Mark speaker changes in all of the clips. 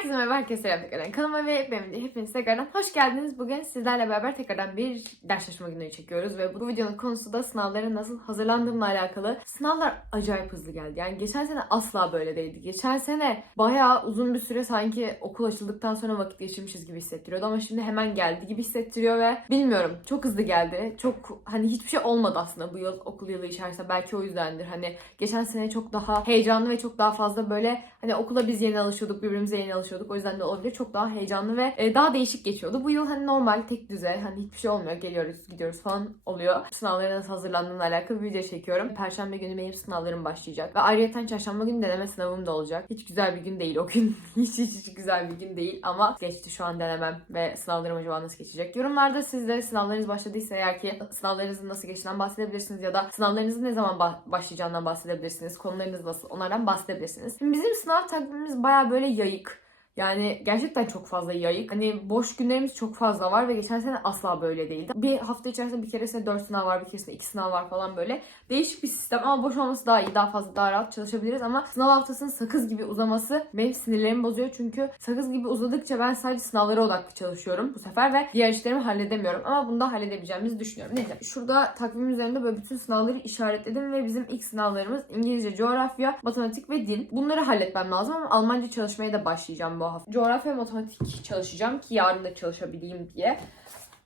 Speaker 1: Herkese merhaba, herkese selam tekrardan. Kanalıma ve de hepiniz tekrardan hoş geldiniz. Bugün sizlerle beraber tekrardan bir ders çalışma günü çekiyoruz ve bu videonun konusu da sınavlara nasıl hazırlandığımla alakalı. Sınavlar acayip hızlı geldi. Yani geçen sene asla böyle değildi. Geçen sene bayağı uzun bir süre sanki okul açıldıktan sonra vakit geçirmişiz gibi hissettiriyordu ama şimdi hemen geldi gibi hissettiriyor ve bilmiyorum çok hızlı geldi. Çok hani hiçbir şey olmadı aslında bu yıl okul yılı içerisinde. Belki o yüzdendir. Hani geçen sene çok daha heyecanlı ve çok daha fazla böyle hani okula biz yeni alışıyorduk, birbirimize yeni alışıyorduk. O yüzden de olabilir. Çok daha heyecanlı ve e, daha değişik geçiyordu. Bu yıl hani normal, tek düze, hani hiçbir şey olmuyor. Geliyoruz, gidiyoruz falan oluyor. Sınavlara nasıl hazırlandığımla alakalı bir video çekiyorum. Perşembe günü benim sınavlarım başlayacak. Ve ayrıca çarşamba günü deneme sınavım da olacak. Hiç güzel bir gün değil o gün. hiç, hiç hiç güzel bir gün değil ama geçti şu an denemem ve sınavlarım acaba nasıl geçecek? Yorumlarda siz de sınavlarınız başladıysa eğer ki sınavlarınızın nasıl geçtiğinden bahsedebilirsiniz ya da sınavlarınızın ne zaman ba- başlayacağından bahsedebilirsiniz. Konularınız nasıl onlardan bahsedebilirsiniz. Şimdi bizim sınav takvimimiz baya böyle yayık. Yani gerçekten çok fazla yayık. Hani boş günlerimiz çok fazla var ve geçen sene asla böyle değildi. Bir hafta içerisinde bir keresinde 4 sınav var, bir keresinde 2 sınav var falan böyle. Değişik bir sistem ama boş olması daha iyi. Daha fazla, daha rahat çalışabiliriz ama sınav haftasının sakız gibi uzaması benim sinirlerimi bozuyor. Çünkü sakız gibi uzadıkça ben sadece sınavlara odaklı çalışıyorum bu sefer ve diğer işlerimi halledemiyorum. Ama bunu da halledebileceğimizi düşünüyorum. Neyse şurada takvimin üzerinde böyle bütün sınavları işaretledim ve bizim ilk sınavlarımız İngilizce, coğrafya, matematik ve din. Bunları halletmem lazım ama Almanca çalışmaya da başlayacağım bu hafta. Coğrafya matematik çalışacağım ki yarın da çalışabileyim diye.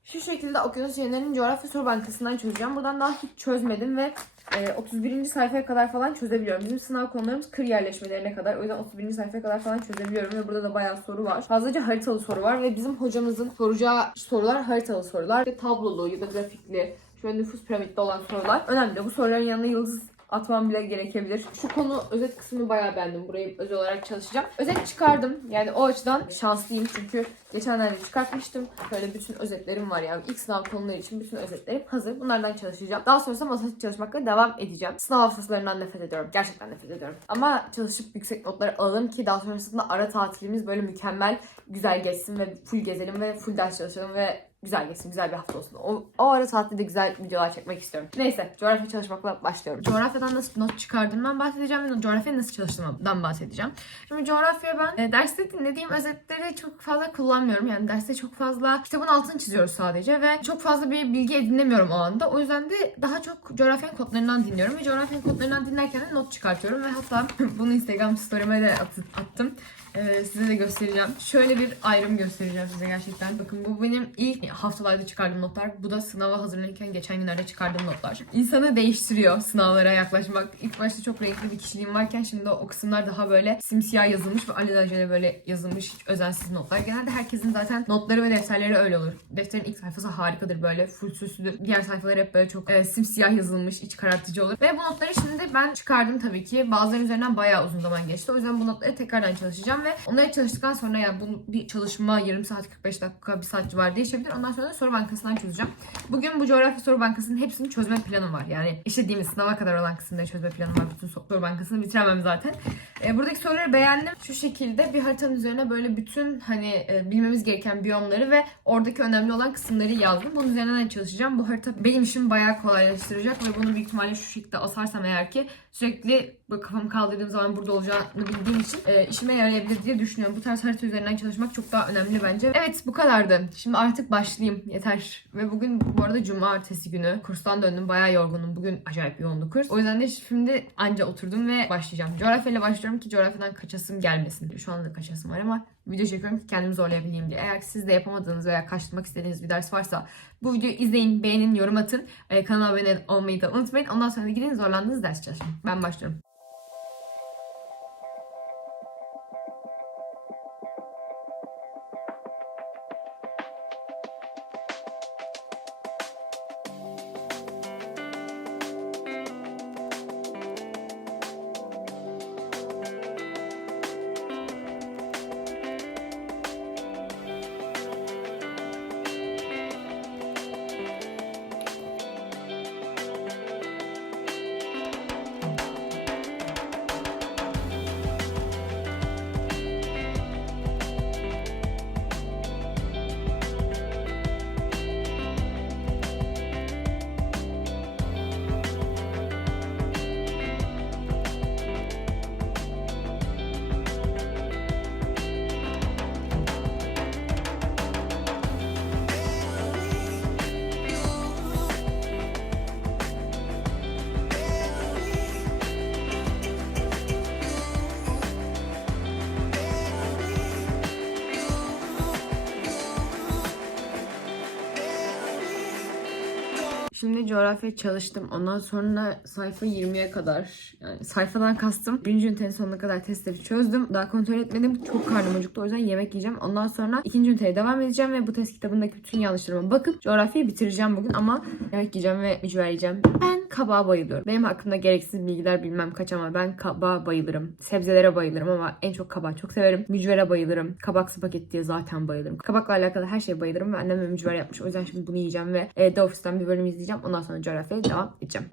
Speaker 1: Şu şekilde Okyanus Yayınları'nın coğrafya soru bankasından çözeceğim. Buradan daha hiç çözmedim ve e, 31. sayfaya kadar falan çözebiliyorum. Bizim sınav konularımız kır yerleşmelerine kadar. O yüzden 31. sayfaya kadar falan çözebiliyorum ve burada da bayağı soru var. Fazlaca haritalı soru var ve bizim hocamızın soracağı sorular haritalı sorular. İşte tablolu ya da grafikli, şöyle nüfus piramitte olan sorular. Önemli. Bu soruların yanına yıldız atmam bile gerekebilir. Şu konu özet kısmını bayağı beğendim. Burayı özel olarak çalışacağım. Özet çıkardım. Yani o açıdan şanslıyım çünkü geçenlerde çıkartmıştım. Böyle bütün özetlerim var yani. ilk sınav konuları için bütün özetlerim hazır. Bunlardan çalışacağım. Daha sonrasında matematik çalışmakla devam edeceğim. Sınav haftalarından nefret ediyorum. Gerçekten nefret ediyorum. Ama çalışıp yüksek notları alalım ki daha sonrasında ara tatilimiz böyle mükemmel, güzel geçsin ve full gezelim ve full ders çalışalım ve güzel geçsin, güzel bir hafta olsun. O, o ara tatilde güzel videolar çekmek istiyorum. Neyse, coğrafya çalışmakla başlıyorum. Coğrafyadan nasıl not çıkardığımdan bahsedeceğim ve coğrafya nasıl çalıştığımdan bahsedeceğim. Şimdi coğrafya ben e, derste dinlediğim özetleri çok fazla kullanmıyorum. Yani derste çok fazla kitabın altını çiziyoruz sadece ve çok fazla bir bilgi edinemiyorum o anda. O yüzden de daha çok coğrafyanın kodlarından dinliyorum ve coğrafyanın kodlarından dinlerken de not çıkartıyorum ve hatta bunu Instagram story'ime de at- attım. Ee, size de göstereceğim. Şöyle bir ayrım göstereceğim size gerçekten. Bakın bu benim ilk haftalarda çıkardığım notlar. Bu da sınava hazırlanırken geçen günlerde çıkardığım notlar. İnsanı değiştiriyor sınavlara yaklaşmak. İlk başta çok renkli bir kişiliğim varken şimdi o kısımlar daha böyle simsiyah yazılmış ve alelacele böyle yazılmış hiç özensiz notlar. Genelde herkesin zaten notları ve defterleri öyle olur. Defterin ilk sayfası harikadır böyle full süslüdür. Diğer sayfalar hep böyle çok e, simsiyah yazılmış, iç karartıcı olur. Ve bu notları şimdi ben çıkardım tabii ki. Bazılarının üzerinden bayağı uzun zaman geçti. O yüzden bu notları tekrardan çalışacağım ve onları çalıştıktan sonra yani bu bir çalışma yarım saat 45 dakika bir saat civarı değişebilir. Ondan sonra da soru bankasından çözeceğim. Bugün bu coğrafya soru bankasının hepsini çözme planım var. Yani işlediğimiz sınava kadar olan kısımda çözme planım var. Bütün soru bankasını bitiremem zaten. E, buradaki soruları beğendim. Şu şekilde bir haritanın üzerine böyle bütün hani e, bilmemiz gereken biyomları ve oradaki önemli olan kısımları yazdım. Bunun üzerinden çalışacağım. Bu harita benim işimi bayağı kolaylaştıracak ve bunu büyük ihtimalle şu şekilde asarsam eğer ki sürekli böyle kafamı kaldırdığım zaman burada olacağını bildiğim için e, işime yarayabilir diye düşünüyorum. Bu tarz harita üzerinden çalışmak çok daha önemli bence. Evet bu kadardı. Şimdi artık başlayayım. Yeter. Ve bugün bu arada cumartesi günü. Kurstan döndüm. Bayağı yorgunum. Bugün acayip yoğundu kurs. O yüzden de şimdi anca oturdum ve başlayacağım. Coğrafyayla başlıyorum ki coğrafyadan kaçasım gelmesin. Şu anda kaçasım var ama video çekiyorum ki kendimi zorlayabileyim diye. Eğer siz de yapamadığınız veya kaçtırmak istediğiniz bir ders varsa bu videoyu izleyin, beğenin, yorum atın. Ee, kanala abone olmayı da unutmayın. Ondan sonra da gidin zorlandığınız ders çalışın. Ben başlıyorum. Şimdi coğrafya çalıştım. Ondan sonra sayfa 20'ye kadar yani sayfadan kastım. Birinci ünitenin sonuna kadar testleri çözdüm. Daha kontrol etmedim. Çok karnım acıktı. O yüzden yemek yiyeceğim. Ondan sonra ikinci üniteye devam edeceğim ve bu test kitabındaki bütün yanlışlarıma bakıp coğrafyayı bitireceğim bugün ama yemek yiyeceğim ve mücver yiyeceğim. Ben kabağa bayılıyorum. Benim hakkımda gereksiz bilgiler bilmem kaç ama ben kabağa bayılırım. Sebzelere bayılırım ama en çok kabağı çok severim. Mücvere bayılırım. Kabak spagettiye zaten bayılırım. Kabakla alakalı her şeye bayılırım ve annem mücver yapmış. O yüzden şimdi bunu yiyeceğim ve e, The Office'ten bir bölüm izleyeceğim. Ondan sonra coğrafyaya devam edeceğim.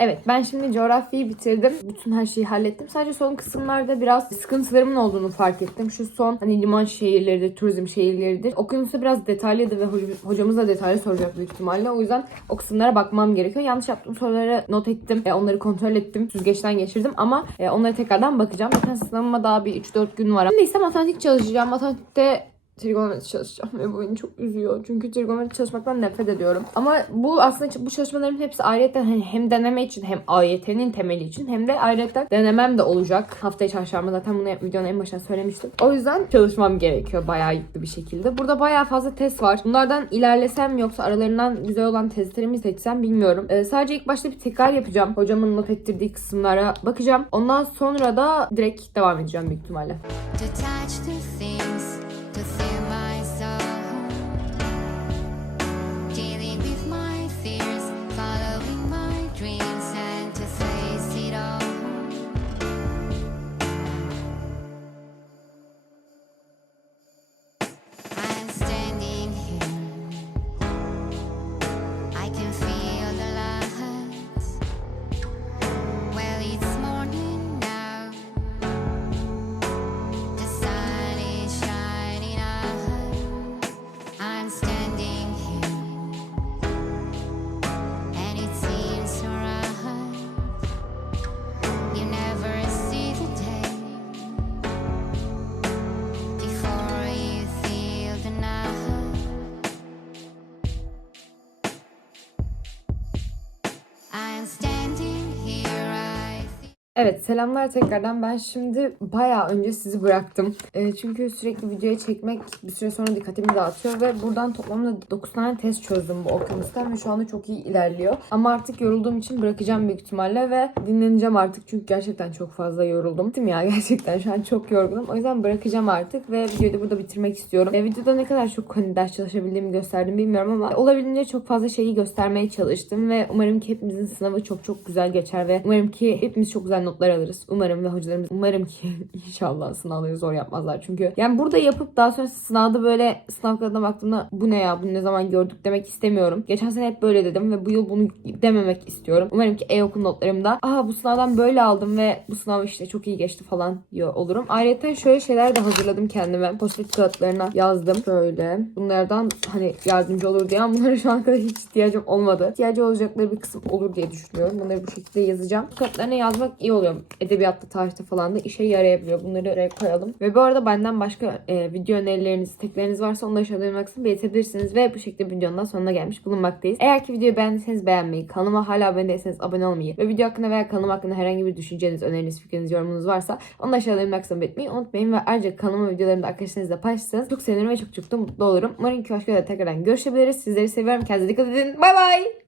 Speaker 1: Evet ben şimdi coğrafyayı bitirdim. Bütün her şeyi hallettim. Sadece son kısımlarda biraz sıkıntılarımın olduğunu fark ettim. Şu son hani liman şehirleridir, turizm şehirleridir. O konusu biraz detaylıydı ve hoca- hocamız da detaylı soracak büyük ihtimalle. O yüzden o kısımlara bakmam gerekiyor. Yanlış yaptığım soruları not ettim. E, onları kontrol ettim. Süzgeçten geçirdim ama e, onlara tekrardan bakacağım. Zaten sınavıma daha bir 3-4 gün var. Şimdi ise matematik çalışacağım. Matematikte trigonometri çalışacağım ve bu beni çok üzüyor. Çünkü trigonometri çalışmaktan nefret ediyorum. Ama bu aslında bu çalışmaların hepsi ayrıca hani hem deneme için hem AYT'nin temeli için hem de ayrıca denemem de olacak. Haftaya çarşamba zaten bunu videonun en başına söylemiştim. O yüzden çalışmam gerekiyor bayağı yüklü bir şekilde. Burada bayağı fazla test var. Bunlardan ilerlesem yoksa aralarından güzel olan testlerimi seçsem bilmiyorum. Ee, sadece ilk başta bir tekrar yapacağım. Hocamın not ettirdiği kısımlara bakacağım. Ondan sonra da direkt devam edeceğim büyük ihtimalle.
Speaker 2: the things stand.
Speaker 1: Evet selamlar tekrardan. Ben şimdi bayağı önce sizi bıraktım. Ee, çünkü sürekli videoya çekmek bir süre sonra dikkatimi dağıtıyor ve buradan toplamda 9 tane test çözdüm bu okyanustan ve şu anda çok iyi ilerliyor. Ama artık yorulduğum için bırakacağım büyük ihtimalle ve dinleneceğim artık çünkü gerçekten çok fazla yoruldum. Değil mi ya gerçekten şu an çok yorgunum. O yüzden bırakacağım artık ve videoyu da burada bitirmek istiyorum. Ee, videoda ne kadar çok hani ders çalışabildiğimi gösterdim bilmiyorum ama olabildiğince çok fazla şeyi göstermeye çalıştım ve umarım ki hepimizin sınavı çok çok güzel geçer ve umarım ki hepimiz çok güzel notlar alırız. Umarım ve hocalarımız umarım ki inşallah sınavları zor yapmazlar. Çünkü yani burada yapıp daha sonra sınavda böyle sınav kağıdına baktığımda bu ne ya bunu ne zaman gördük demek istemiyorum. Geçen sene hep böyle dedim ve bu yıl bunu dememek istiyorum. Umarım ki e-okul notlarımda aa bu sınavdan böyle aldım ve bu sınav işte çok iyi geçti falan diyor olurum. Ayrıca şöyle şeyler de hazırladım kendime. Post-it kağıtlarına yazdım. Şöyle. Bunlardan hani yardımcı olur diye ama bunlara şu an kadar hiç ihtiyacım olmadı. İhtiyacı olacakları bir kısım olur diye düşünüyorum. Bunları bu şekilde yazacağım. Kağıtlarına yazmak iyi oluyor. Edebiyatta, tarihte falan da işe yarayabiliyor. Bunları oraya koyalım. Ve bu arada benden başka e, video önerileriniz, istekleriniz varsa onları aşağıda yorumlarsın belirtebilirsiniz. Ve bu şekilde videonun da sonuna gelmiş bulunmaktayız. Eğer ki videoyu beğendiyseniz beğenmeyi, kanalıma hala abone değilseniz abone olmayı ve video hakkında veya kanalım hakkında herhangi bir düşünceniz, öneriniz, fikriniz, yorumunuz varsa onu da aşağıda yorumlar kısmına belirtmeyi unutmayın. Ve ayrıca kanalıma videolarımda arkadaşlarınızla paylaşırsanız çok sevinirim ve çok çok da mutlu olurum. Umarım ki başka videoda tekrardan görüşebiliriz. Sizleri seviyorum. Kendinize dikkat edin. Bay bay.